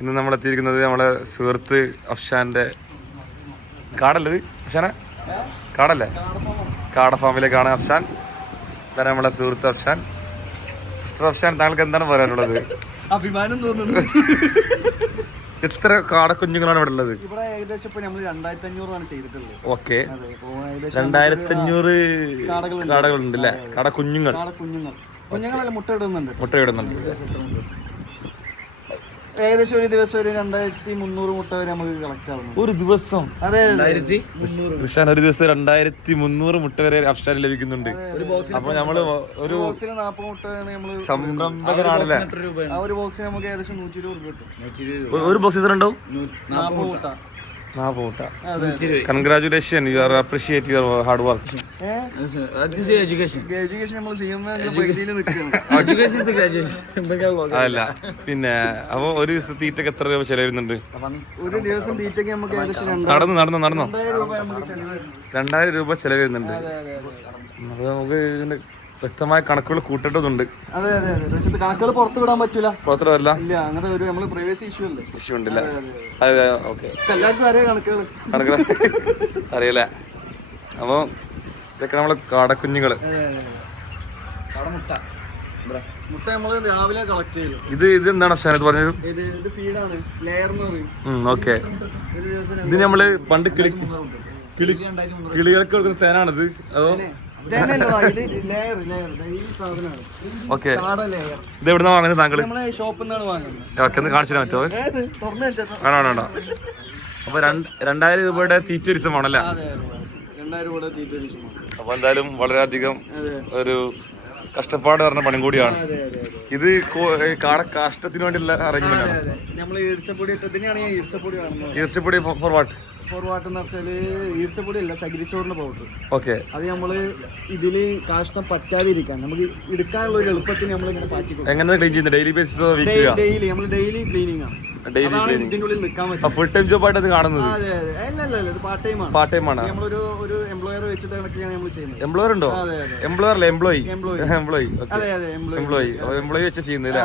ഇന്ന് നമ്മളെത്തിയിരിക്കുന്നത് നമ്മളെ സുഹൃത്ത് അഫ്ഷാന്റെ കാടല്ലത് അഫ്ഷാന കാടല്ലേ കാട ഫാമിലേക്കാണ് അഫ്ഷാൻ. ഇതാണ് നമ്മളെ സുഹൃത്ത് അഫ്ഷാൻ. മിസ്റ്റർ അഫ്ഷാൻ, താങ്കൾക്ക് എന്താണ് പറയാനുള്ളത്? അഭിമാനം തോന്നുന്നു. എത്ര കാടക്കുഞ്ഞുങ്ങളാണ് ഇവിടെ ഉള്ളത്? ഇവിടെ ഏകദേശം ഇപ്പൊ നമ്മൾ 2500 ചെയ്തിട്ടുള്ളത്. ഓക്കെ, 2500 കാടകളുണ്ട് അല്ലേ? കാടക്കുഞ്ഞുങ്ങൾ കുഞ്ഞുങ്ങളെല്ലാം മുട്ടയിടുന്നുണ്ട്. ഏകദേശം ഒരു ദിവസം ഒരു 2300 മുട്ട വരെ നമുക്ക് കളക്ട് ആവുന്നു. ഒരു ദിവസം? അതെ, ഒരു ദിവസം 2300 മുട്ട വരെ അഫ്ഷാൻ ലഭിക്കുന്നുണ്ട്. അപ്പൊ നമ്മള് ഒരു ബോക്സിൽ 40 മുട്ടയാണ് നമ്മള് സംരംഭകരാണല്ലേ? ആ ഒരു ബോക്സിന് നമുക്ക് ഏകദേശം 120 രൂപ കിട്ടും. ഒരു ബോക്സ് എത്ര ഉണ്ടാവും? 40 മുട്ട. Congratulations, you are appreciate your hard work. Education നമ്മൾ അല്ല പിന്നെ അപ്പൊ ഒരു ദിവസം തീറ്റക്ക് എത്ര രൂപ ചെലവുന്നുണ്ട്? ഒരു ദിവസം തീറ്റക്ക് നമുക്ക് ഏകദേശം നടന്നോ 2000 രൂപ ചെലവ് വരുന്നുണ്ട്. അപ്പൊ നമുക്ക് ഇതിന്റെ വ്യക്തമായ കണക്കുകൾ കൂട്ടേണ്ടതുണ്ട്. അതെ അതെ അതെ, പക്ഷേ കണക്കുകൾ പുറത്തു വിടാൻ പറ്റൂല. പുറത്തു വരില്ല, ഇല്ല. അങ്ങനത്തെ ഒരു നമ്മള് പ്രൈവസി ഇഷ്യൂ ഉണ്ടല്ലേ? അതെ, ഓക്കെ. എല്ലാവർക്കും അറിയാം കണക്കുകൾ അറിയില്ല. അപ്പൊ ഇതൊക്കെ നമ്മളെ കാടക്കുഞ്ഞുങ്ങള്. മുട്ട നമ്മള് രാവിലെ കളക്ട് ചെയ്യും. ഇത് എന്താണ് അഫ്ഷാൻ പറഞ്ഞത്? ഇത് ഫീഡാണ്, ലെയർ എന്ന് പറയും. ഓക്കെ, ഇത് നമ്മള് പണ്ട് കിളികൾക്ക് കൊടുക്കുന്ന തേനാണിത് അതോ? ഓക്കെ, ഇത് എവിടുന്നാ വാങ്ങുന്നത് താങ്കള്? ഓക്കെ, ഒന്ന് കാണിച്ചു പറ്റുമോ? വേണോ? അപ്പൊ 2000 രൂപയുടെ തീറ്റ ദിവസമാണല്ലേ? അപ്പൊ എന്തായാലും വളരെയധികം ഒരു കഷ്ടപ്പാട് പറഞ്ഞ പണി കൂടിയാണ് ഇത്. കാട കാഷ്ടത്തിന് വേണ്ടിയുള്ള അറേഞ്ച്മെന്റ് ആണ്. ഈർച്ചപ്പൊടി ഫോർ വാട്ട്? എന്ന് വെച്ചാല് ഈർച്ചപ്പൊടി അല്ല, ചകിരിച്ചോറിന്റെ പൗഡർ. ഓക്കെ, അത് നമ്മള് ഇതില് കാഷ്ടം പറ്റാതിരിക്കാൻ നമുക്ക് എടുക്കാനുള്ള ഒരു എളുപ്പത്തിന് നമ്മൾ ഇങ്ങനെ പാറ്റി കൊടുക്കും. എങ്ങനെ ക്ലീൻ ചെയ്യുന്നത്? ഡെയിലി ബേസിസോ? ഡെയിലി ക്ലീനിങ് ആണ്. ഇതിന്റെ ഉള്ളിൽ നിൽക്കാൻ പറ്റും. ഫുൾ ടൈം ജോബ് ആയിട്ട് കാണുന്നത്? അതെ അതെ, അല്ല പാർട്ട് ടൈം ആണ്. നമ്മളൊരു എംപ്ലോയർ വെച്ചിട്ട് കണക്കാണ് നമ്മൾ ചെയ്യുന്നത്. എംപ്ലോയർ ഉണ്ടോ? എംപ്ലോയർ അല്ല, എംപ്ലോയി വെച്ച് ചെയ്യുന്നില്ല.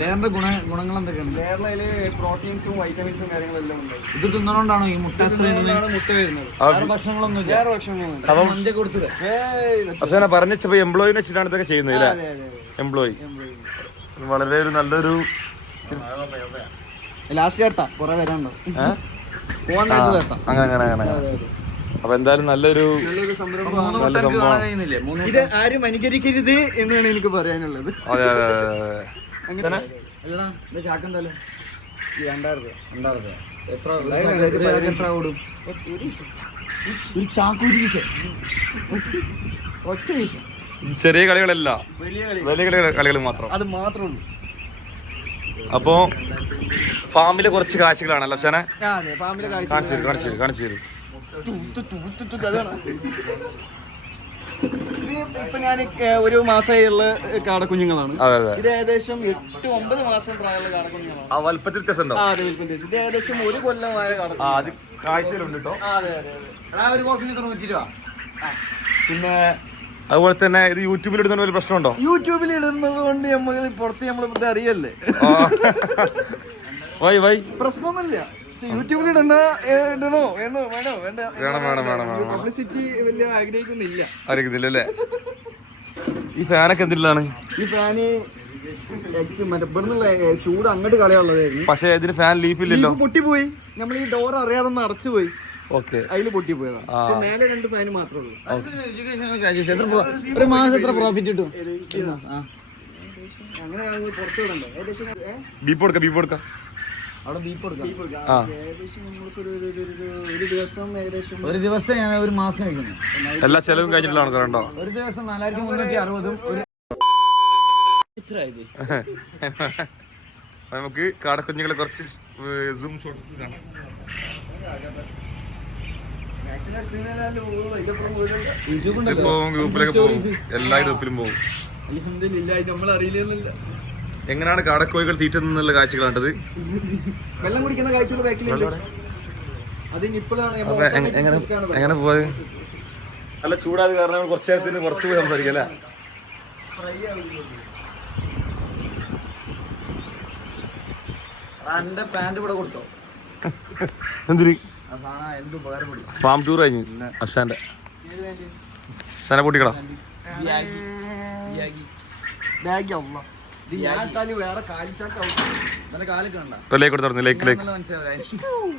ലെയറിന്റെ ഗുണങ്ങൾ എന്തൊക്കെയാണ്? ലെയറിൽ പ്രോട്ടീൻസും വൈറ്റമിൻസും കാര്യങ്ങളെല്ലാം ഉണ്ട്. ഇത് തിന്നണോണ്ടാണോ ഈ മുട്ട വരുന്നത്? ഭക്ഷണങ്ങളൊന്നും പറഞ്ഞപ്പോ എംപ്ലോയിനെ വെച്ചിട്ടാണ് ഇതൊക്കെ ചെയ്യുന്നത്. എംപ്ലോയി വളരെ ഒരു നല്ലൊരു ലാസ്റ്റ് കേട്ടാ കുറെ വരാനുണ്ടോ? അങ്ങനെ. അപ്പൊ എന്തായാലും നല്ലൊരു സംഭവമാണ്. ഇത് ആരും അനുകരിക്കരുത് എന്നാണ് എനിക്ക് പറയാനുള്ളത്. അതെ ചെറിയ കളികളല്ല, വലിയ കളികൾ മാത്രം. അത് മാത്രമേ. അപ്പോ ഫാമിലെ കുറച്ച് കാഴ്ചകളാണല്ലോ അഫ്ഷാനെ? കാണിച്ചു തരും. ഇപ്പൊ ഞാൻ ഒരു മാസമായുള്ള കാടക്കുഞ്ഞുങ്ങളാണ്. ഇത് ഏകദേശം 8-9 മാസം പ്രായമുള്ള കാടക്കുഞ്ഞുങ്ങളാണ്. ഇത് ഏകദേശം 1 കൊല്ലമായ കാഴ്ചയിലുണ്ട്. പിന്നെ അതുപോലെ തന്നെ ഇത് യൂട്യൂബിൽ ഇടുന്ന ഒരു പ്രശ്നമുണ്ടോ? യൂട്യൂബിൽ ഇടുന്നത് കൊണ്ട് നമ്മൾ പുറത്ത് നമ്മൾ അറിയല്ലേ, പ്രശ്നമൊന്നുമില്ല. യൂട്യൂബിൽ ഇടണോ എന്നോ വേണോ പബ്ലിസിറ്റി വലിയ ആഗ്രഹിക്കുന്നില്ല. ഈ ഫാനൊക്കെ എന്തിലാണ്? ഈ ഫാന് ചൂട് അങ്ങോട്ട് കളയാനുള്ളതായിരുന്നു. പക്ഷെ ഇതിന് ഫാൻ ലീഫില്ലല്ലോ, പൊട്ടിപ്പോയി. നമ്മൾ ഈ ഡോർ അറിയാതെ അടച്ചുപോയി. ഓക്കെ, അതില് പൊട്ടിപ്പോയതാണ്. മേലെ 2 ഫാന് മാത്രമേ ഉള്ളൂ. ഒരു മാസം എത്ര പ്രോഫിറ്റ് കിട്ടും? അങ്ങനെ പുറത്തു വിടണ്ടേ? ഏകദേശം ബീപ്പ് കൊടുക്കാം. അവിടെ ബീപ്പ് കൊടുക്കാം. ഏകദേശം ഒരു ദിവസം ഞാൻ 1 മാസം കഴിക്കുന്നു. എല്ലാ ചെലവും കഴിഞ്ഞിട്ടുള്ള കണ്ടോ? ഒരു ദിവസം 4360. നമുക്ക് കാടക്കുഞ്ഞുങ്ങളെ കുറച്ച് സൂം ഷോട്ട്സ് കാണാം. ഗ്രൂപ്പിലൊക്കെ പോകും, എല്ലാ ഗ്രൂപ്പിലും പോകും. എങ്ങനെയാണ് കാടക്കോഴികൾ തീറ്റ നിന്നുള്ള കാഴ്ചകൾ കണ്ടത്? വെള്ളം കുടിക്കുന്ന കാഴ്ചകൾ. എങ്ങനെ പോയത്? നല്ല ചൂടായത് കാരണം നമ്മൾ കുറച്ച് നേരത്തിന് പുറത്ത് പോയി സംസാരിക്കാം അല്ലേ? എന്റെ പാന്റ് ഇവിടെ കൊടുത്തോ? എന്തിന്? എന്ത് ഉപകാരപ്പെടും? ഫാം ടൂർ കഴിഞ്ഞ് അഫ്ഷാന്റെ പൊട്ടിക്കടാ. വേറെ കാലിച്ചാക്കാവും. ലേക്ക് കൊടുത്തു. ലേക്ക് മനസ്സിലാവും